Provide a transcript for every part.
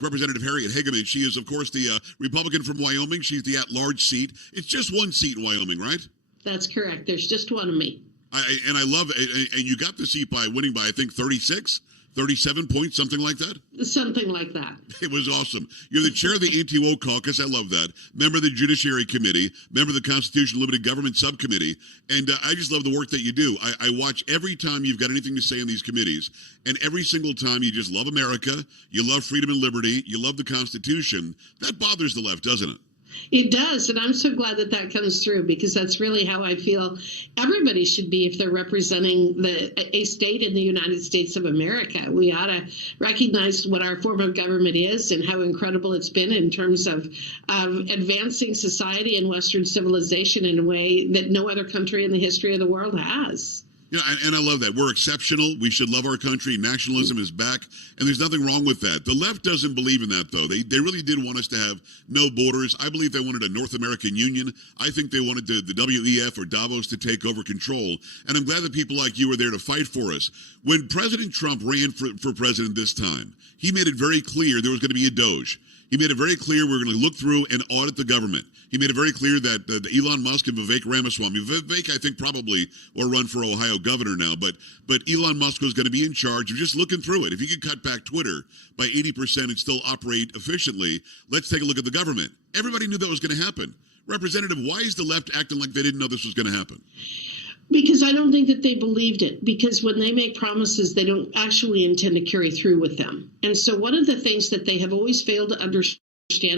Representative Harriet Hageman. She is, of course, the Republican from Wyoming. She's the at-large seat. It's just one seat in Wyoming, right? That's correct. There's just one of me. I love it. And you got the seat by winning by, I think, 36, 37 points, something like that? Something like that. It was awesome. You're the chair of the Anti-Woke Caucus. I love that. Member of the Judiciary Committee, member of the Constitutional Limited Government Subcommittee. And I just love the work that you do. I watch every time you've got anything to say in these committees. And every single time you just love America, you love freedom and liberty, you love the Constitution. That bothers the left, doesn't it? It does, and I'm so glad that that comes through, because that's really how I feel everybody should be if they're representing a state in the United States of America. We ought to recognize what our form of government is and how incredible it's been in terms of advancing society and Western civilization in a way that no other country in the history of the world has. Yeah, and I love that. We're exceptional. We should love our country. Nationalism is back, and there's nothing wrong with that. The left doesn't believe in that, though. They really did want us to have no borders. I believe they wanted a North American Union. I think they wanted the WEF or Davos to take over control, and I'm glad that people like you were there to fight for us. When President Trump ran for president this time, he made it very clear there was going to be a Doge. He made it very clear we're going to look through and audit the government. He made it very clear that Elon Musk and Vivek Ramaswamy, Vivek I think probably will run for Ohio governor now, but Elon Musk was going to be in charge of just looking through it. If he could cut back Twitter by 80% and still operate efficiently, let's take a look at the government. Everybody knew that was going to happen. Representative, why is the left acting like they didn't know this was going to happen? Because I don't think that they believed it, because when they make promises, they don't actually intend to carry through with them. And so one of the things that they have always failed to understand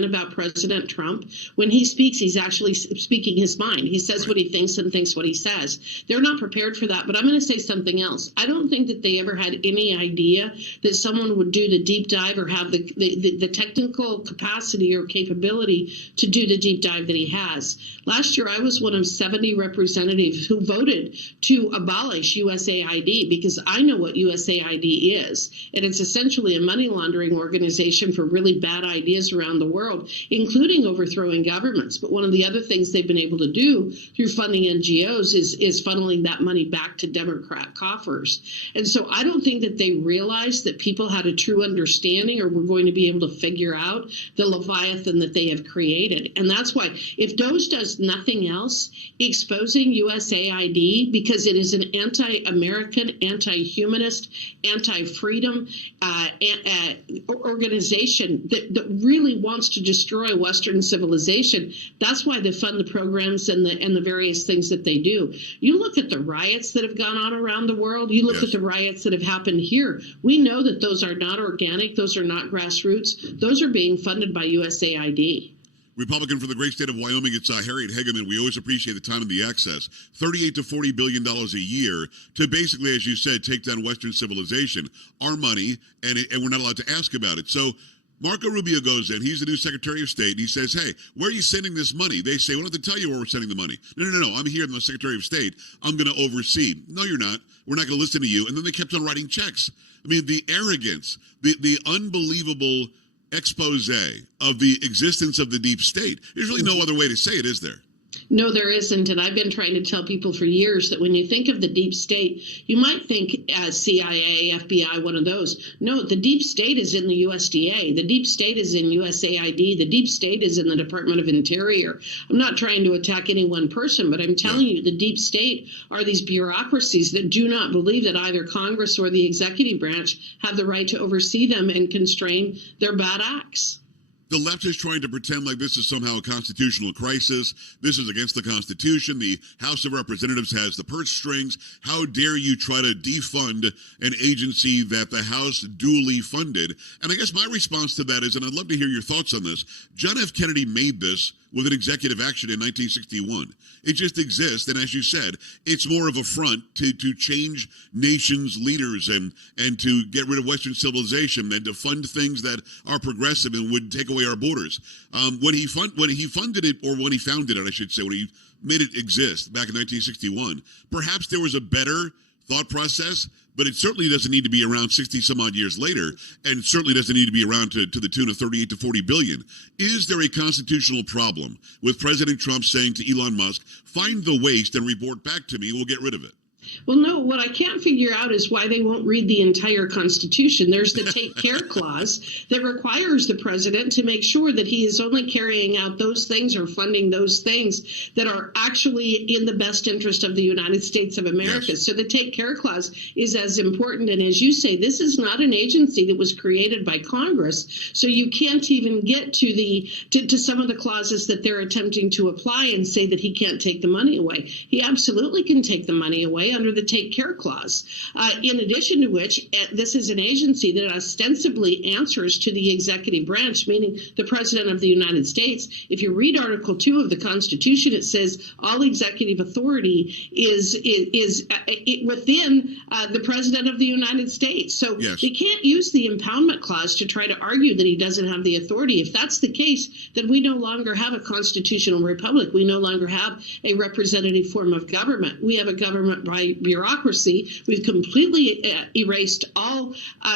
about President Trump, when he speaks, he's actually speaking his mind. He says what he thinks and thinks what he says. They're not prepared for that. But I'm going to say something else. I don't think that they ever had any idea that someone would do the deep dive or have the technical capacity or capability to do the deep dive that he has. Last year, I was one of 70 representatives who voted to abolish USAID, because I know what USAID is. And it's essentially a money laundering organization for really bad ideas around the world, including overthrowing governments. But one of the other things they've been able to do through funding NGOs is funneling that money back to Democrat coffers. And so I don't think that they realized that people had a true understanding or were going to be able to figure out the Leviathan that they have created. And that's why, if DOGE does nothing else, exposing USAID, because it is an anti-American, anti-humanist, anti-freedom organization that really wants to destroy Western civilization. That's why they fund the programs and the various things that they do. You look at the riots that have gone on around the world. You look at the riots that have happened here. We know that those are not organic. Those are not grassroots. Those are being funded by USAID. Republican for the great state of Wyoming, it's Harriet Hageman. We always appreciate the time and the access. $38 to $40 billion a year to basically, as you said, take down Western civilization. Our money, and we're not allowed to ask about it. So Marco Rubio goes in. He's the new Secretary of State. And he says, hey, where are you sending this money? They say, we don't have to tell you where we're sending the money. No. I'm here. I'm the Secretary of State. I'm going to oversee. No, you're not. We're not going to listen to you. And then they kept on writing checks. I mean, the arrogance, the unbelievable expose of the existence of the deep state. There's really no other way to say it, is there? No, there isn't. And I've been trying to tell people for years that when you think of the deep state, you might think CIA, FBI, one of those. No, the deep state is in the USDA. The deep state is in USAID. The deep state is in the Department of Interior. I'm not trying to attack any one person, but I'm telling you, the deep state are these bureaucracies that do not believe that either Congress or the executive branch have the right to oversee them and constrain their bad acts. The left is trying to pretend like this is somehow a constitutional crisis. This is against the Constitution. The House of Representatives has the purse strings. How dare you try to defund an agency that the House duly funded? And I guess my response to that is, and I'd love to hear your thoughts on this, John F. Kennedy made this with an executive action in 1961. It just exists, and as you said, it's more of a front to change nations' leaders and to get rid of Western civilization and to fund things that are progressive and would take away our borders. When he funded it, or when he founded it, I should say, when he made it exist back in 1961, perhaps there was a better thought process, but it certainly doesn't need to be around 60 some odd years later, and it certainly doesn't need to be around to the tune of 38 to 40 billion. Is there a constitutional problem with President Trump saying to Elon Musk, find the waste and report back to me, we'll get rid of it? Well, no, what I can't figure out is why they won't read the entire Constitution. There's the take care clause that requires the president to make sure that he is only carrying out those things or funding those things that are actually in the best interest of the United States of America. Yes. So the take care clause is as important. And as you say, this is not an agency that was created by Congress. So you can't even get to some of the clauses that they're attempting to apply and say that he can't take the money away. He absolutely can take the money away under the take care clause. In addition to which, this is an agency that ostensibly answers to the executive branch, meaning the president of the United States. If you read Article 2 of the Constitution, it says all executive authority is within the president of the United States. So yes. They can't use the impoundment clause to try to argue that he doesn't have the authority. If that's the case, then we no longer have a constitutional republic. We no longer have a representative form of government. We have a government by bureaucracy. We've completely erased all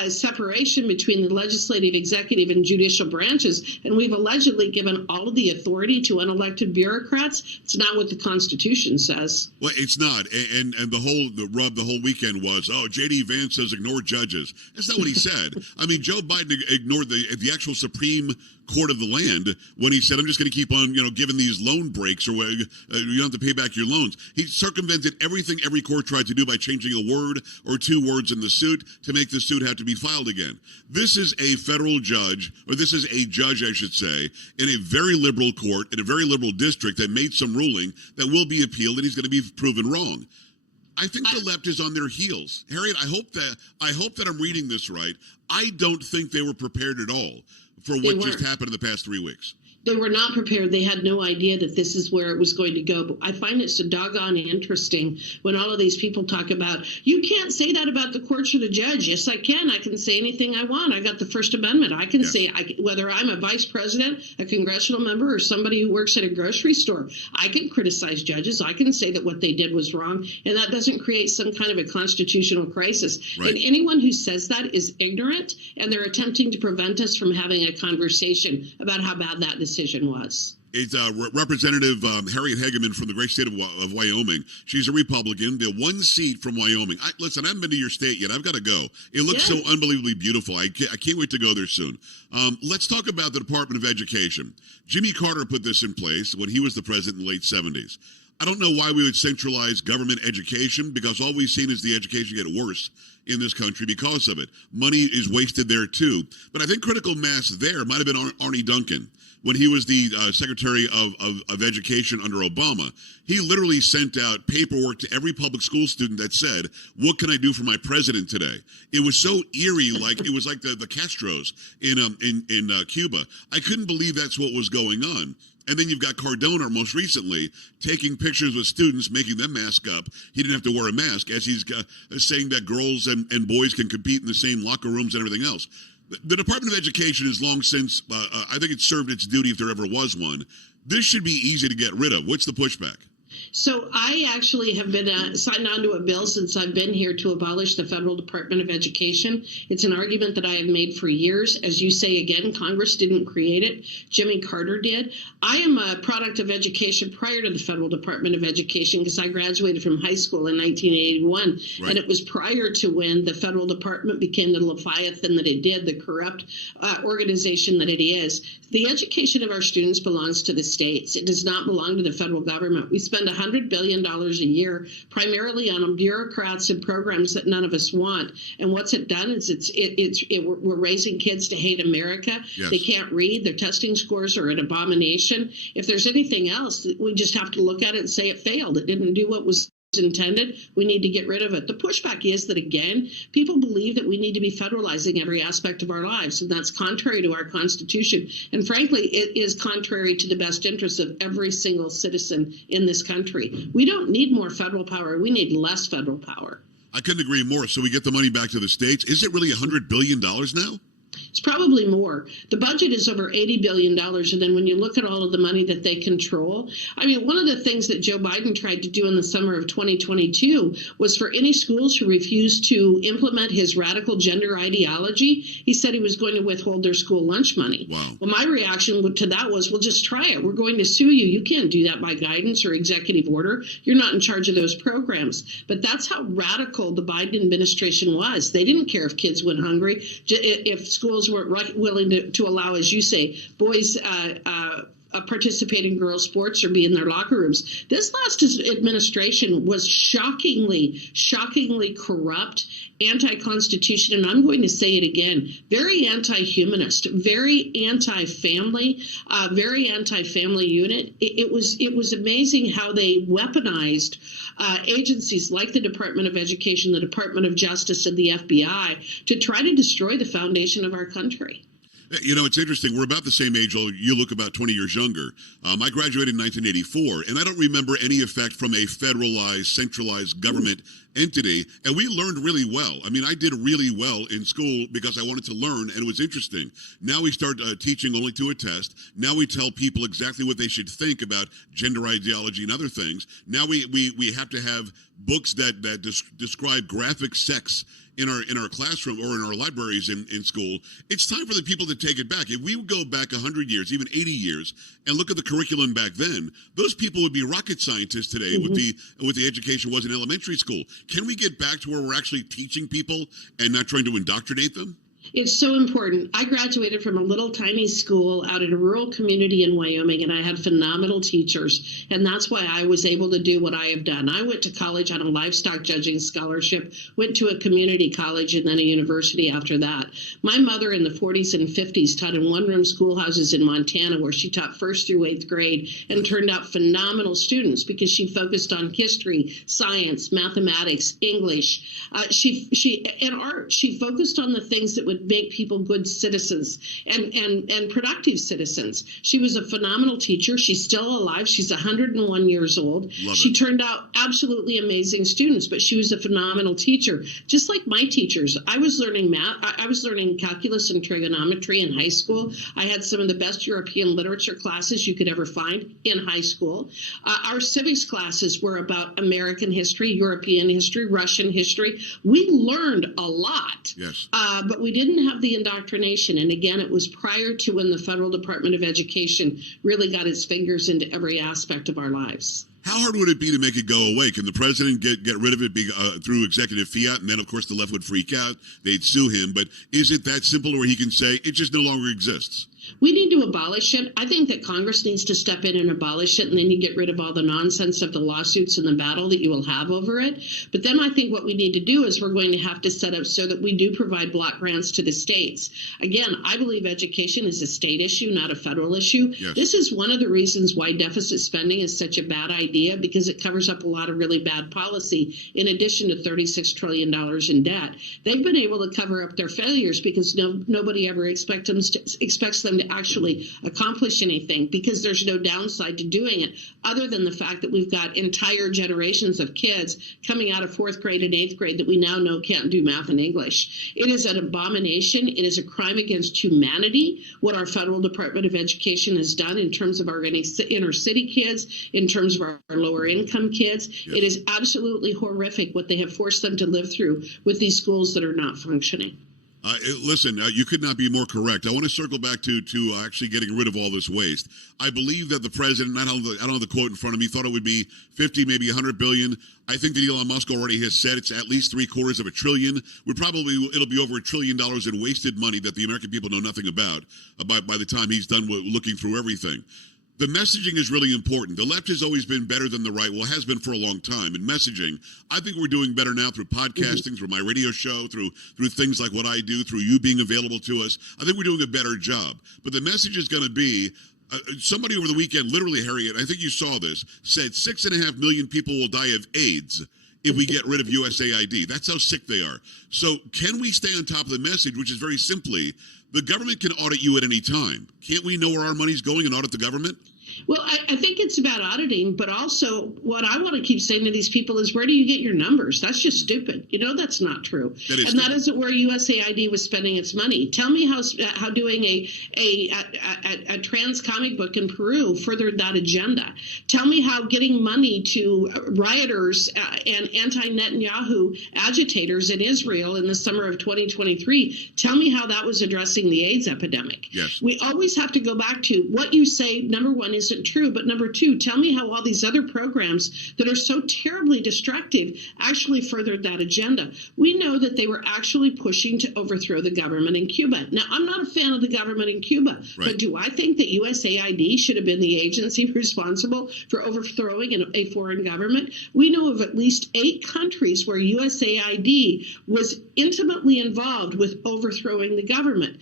separation between the legislative, executive, and judicial branches, and we've allegedly given all of the authority to unelected bureaucrats. It's not what the Constitution says. Well, it's not, and the rub the whole weekend was, oh, J.D. Vance says ignore judges. That's not what he said. I mean, Joe Biden ignored the actual Supreme Court of the land when he said, I'm just going to keep on, giving these loan breaks, or you don't have to pay back your loans. He circumvented everything every court tried to do by changing a word or two words in the suit to make the suit have to be filed again. This is a federal judge, or this is a judge, I should say, in a very liberal court, in a very liberal district that made some ruling that will be appealed, and he's going to be proven wrong. I think the left is on their heels. Harriet, I hope that I'm reading this right. I don't think they were prepared at all for what just happened in the past 3 weeks. They were not prepared. They had no idea that this is where it was going to go. But I find it so doggone interesting when all of these people talk about, you can't say that about the courts or the judge. Yes, I can. I can say anything I want. I got the First Amendment. I can say, whether I'm a vice president, a congressional member, or somebody who works at a grocery store, I can criticize judges. I can say that what they did was wrong. And that doesn't create some kind of a constitutional crisis. Right. And anyone who says that is ignorant, and they're attempting to prevent us from having a conversation about how bad that decision was. It's Representative Harriet Hageman from the great state of Wyoming. She's a Republican. The one seat from Wyoming. Listen, I haven't been to your state yet. I've got to go. It looks so unbelievably beautiful. I can't wait to go there soon. Let's talk about the Department of Education. Jimmy Carter put this in place when he was the president in the late 70s. I don't know why we would centralize government education, because all we've seen is the education get worse in this country because of it. Money is wasted there too. But I think critical mass there might have been Arnie Duncan. When he was the Secretary of Education under Obama, he literally sent out paperwork to every public school student that said, what can I do for my president today? It was so eerie, like it was like the Castros in Cuba. I couldn't believe that's what was going on. And then you've got Cardona most recently taking pictures with students, making them mask up. He didn't have to wear a mask, as he's saying that girls and boys can compete in the same locker rooms and everything else. The Department of Education has long since, I think it's served its duty if there ever was one. This should be easy to get rid of. What's the pushback? So I actually have been signed on to a bill since I've been here to abolish the Federal Department of Education. It's an argument that I have made for years. As you say, again, Congress didn't create it. Jimmy Carter did. I am a product of education prior to the Federal Department of Education, because I graduated from high school in 1981. Right. And it was prior to when the Federal Department became the Leviathan that it did, the corrupt organization that it is. The education of our students belongs to the states. It does not belong to the federal government. We spend $100 billion a year, primarily on bureaucrats and programs that none of us want. And what's it done is we're raising kids to hate America. Yes. They can't read. Their testing scores are an abomination. If there's anything else, we just have to look at it and say it failed. It didn't do what was intended. We need to get rid of it. The pushback is that, again, people believe that we need to be federalizing every aspect of our lives, and that's contrary to our Constitution. And frankly, it is contrary to the best interests of every single citizen in this country. We don't need more federal power. We need less federal power. I couldn't agree more. So we get the money back to the states. Is it really $100 billion now? It's probably more. The budget is over $80 billion. And then when you look at all of the money that they control, I mean, one of the things that Joe Biden tried to do in the summer of 2022 was for any schools who refused to implement his radical gender ideology, he said he was going to withhold their school lunch money. Wow. Well, my reaction to that was, well, just try it. We're going to sue you. You can't do that by guidance or executive order. You're not in charge of those programs. But that's how radical the Biden administration was. They didn't care if kids went hungry, if schools weren't willing to allow, as you say, boys participate in girls' sports or be in their locker rooms. This last administration was shockingly corrupt, anti-constitution, and I'm going to say it again, very anti-humanist, very anti-family, very anti-family unit. It was amazing how they weaponized agencies like the Department of Education, the Department of Justice, and the FBI to try to destroy the foundation of our country. You know, it's interesting. We're about the same age. You look about 20 years younger. I graduated in 1984, and I don't remember any effect from a federalized, centralized government entity. And we learned really well. I mean, I did really well in school because I wanted to learn, and it was interesting. Now we start teaching only to a test. Now we tell people exactly what they should think about gender ideology and other things. Now we have to have books that describe graphic sex in our classroom or in our libraries in school. It's time for the people to take it back. If we go back 100 years, even 80 years, and look at the curriculum back then, those people would be rocket scientists today with the education was in elementary school. Can we get back to where we're actually teaching people and not trying to indoctrinate them? It's so important. I graduated from a little tiny school out in a rural community in Wyoming, and I had phenomenal teachers. And that's why I was able to do what I have done. I went to college on a livestock judging scholarship, went to a community college, and then a university after that. My mother in the 40s and 50s taught in one-room schoolhouses in Montana, where she taught 1st through 8th grade and turned out phenomenal students because she focused on history, science, mathematics, English. And art. She focused on the things that would make people good citizens and productive citizens. She was a phenomenal teacher. She's still alive. She's 101 years old. She turned out absolutely amazing students, but she was a phenomenal teacher. Just like my teachers, I was learning math. I was learning calculus and trigonometry in high school. I had some of the best European literature classes you could ever find in high school. Our civics classes were about American history, European history, Russian history. We learned a lot, yes, but we didn't have the indoctrination. And again, it was prior to when the Federal Department of Education really got its fingers into every aspect of our lives. How hard would it be to make it go away? Can the president get rid of it through executive fiat, and then, of course, the left would freak out? They'd sue him. But is it that simple where he can say it just no longer exists? We need to abolish it. I think that Congress needs to step in and abolish it, and then you get rid of all the nonsense of the lawsuits and the battle that you will have over it. But then I think what we need to do is we're going to have to set up so that we do provide block grants to the states. Again, I believe education is a state issue, not a federal issue. Yes. This is one of the reasons why deficit spending is such a bad idea, because it covers up a lot of really bad policy in addition to $36 trillion in debt. They've been able to cover up their failures because nobody ever expects them to actually accomplish anything, because there's no downside to doing it other than the fact that we've got entire generations of kids coming out of 4th grade and 8th grade that we now know can't do math and English. It is an abomination. It is a crime against humanity, what our Federal Department of Education has done in terms of our inner city kids, in terms of our lower income kids. Yes. It is absolutely horrific what they have forced them to live through with these schools that are not functioning. Listen, you could not be more correct. I want to circle back to actually getting rid of all this waste. I believe that the president, I don't have the quote in front of me, thought it would be 50, maybe 100 billion. I think that Elon Musk already has said it's at least $750 billion. It'll be over $1 trillion in wasted money that the American people know nothing about by the time he's done looking through everything. The messaging is really important. The left has always been better than the right. Well, has been for a long time. In messaging, I think we're doing better now through podcasting, through my radio show, through things like what I do, through you being available to us. I think we're doing a better job. But the message is going to be, somebody over the weekend, literally, Harriet, I think you saw this, said 6.5 million people will die of AIDS if we get rid of USAID. That's how sick they are. So can we stay on top of the message, which is very simply, the government can audit you at any time. Can't we know where our money's going and audit the government? Well, I think it's about auditing, but also what I want to keep saying to these people is, where do you get your numbers? That's just stupid. You know, that's not true. That isn't where USAID was spending its money. Tell me how doing a trans comic book in Peru furthered that agenda. Tell me how getting money to rioters and anti-Netanyahu agitators in Israel in the summer of 2023, tell me how that was addressing the AIDS epidemic. Yes. We always have to go back to what you say, number one, isn't true, but number two, tell me how all these other programs that are so terribly destructive actually furthered that agenda. We know that they were actually pushing to overthrow the government in Cuba. Now, I'm not a fan of the government in Cuba, but do I think that USAID should have been the agency responsible for overthrowing a foreign government? We know of at least 8 countries where USAID was intimately involved with overthrowing the government,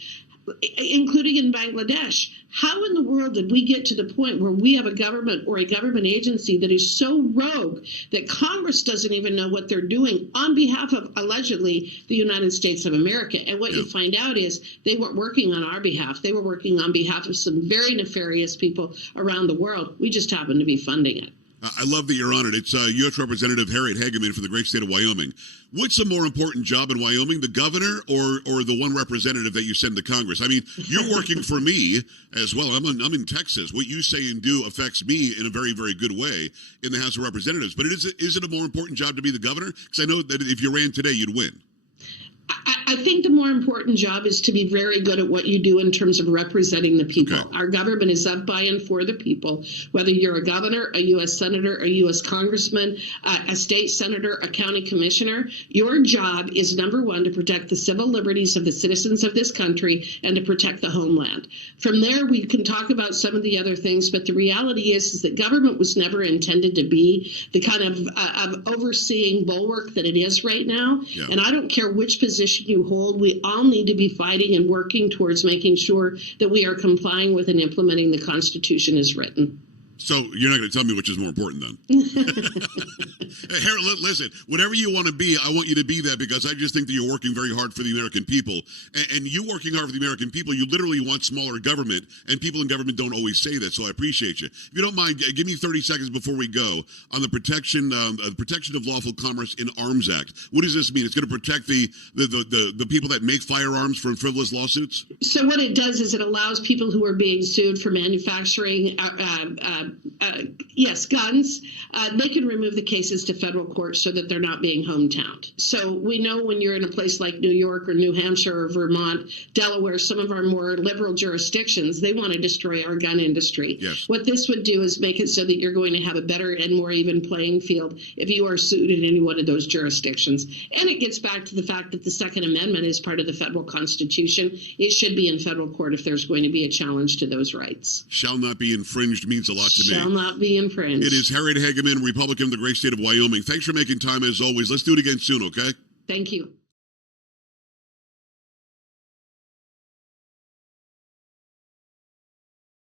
including in Bangladesh. How in the world did we get to the point where we have a government or a government agency that is so rogue that Congress doesn't even know what they're doing on behalf of, allegedly, the United States of America? And what you find out is they weren't working on our behalf. They were working on behalf of some very nefarious people around the world. We just happen to be funding it. I love that you're on it. It's U.S. Representative Harriet Hageman from the great state of Wyoming. What's a more important job in Wyoming, the governor or the one representative that you send to Congress? I mean, you're working for me as well. I'm in Texas. What you say and do affects me in a very, very good way in the House of Representatives. But is it a more important job to be the governor? Because I know that if you ran today, you'd win. I think the more important job is to be very good at what you do in terms of representing the people. Okay. Our government is of, by, and for the people. Whether you're a governor, a U.S. senator, a U.S. congressman, a state senator, a county commissioner, your job is, number one, to protect the civil liberties of the citizens of this country and to protect the homeland. From there, we can talk about some of the other things, but the reality is that government was never intended to be the kind of overseeing bulwark that it is right now. Yeah. And I don't care which position you hold, we all need to be fighting and working towards making sure that we are complying with and implementing the Constitution as written. So you're not going to tell me which is more important then? Hey, listen, whatever you want to be, I want you to be that, because I just think that you're working very hard for the American people. And you working hard for the American people, you literally want smaller government, and people in government don't always say that, so I appreciate you. If you don't mind, give me 30 seconds before we go on the Protection of Lawful Commerce in Arms Act. What does this mean? It's going to protect the people that make firearms from frivolous lawsuits? So what it does is it allows people who are being sued for manufacturing guns, they can remove the cases to federal court so that they're not being hometowned. So we know when you're in a place like New York or New Hampshire or Vermont, Delaware, some of our more liberal jurisdictions, they want to destroy our gun industry. Yes. What this would do is make it so that you're going to have a better and more even playing field if you are sued in any one of those jurisdictions. And it gets back to the fact that the Second Amendment is part of the federal Constitution. It should be in federal court if there's going to be a challenge to those rights. Shall not be infringed means a lot to me. Shall not be infringed. It is Harriet Hageman, Republican of the great state of Wyoming. Thanks for making time as always. Let's do it again soon, okay? Thank you.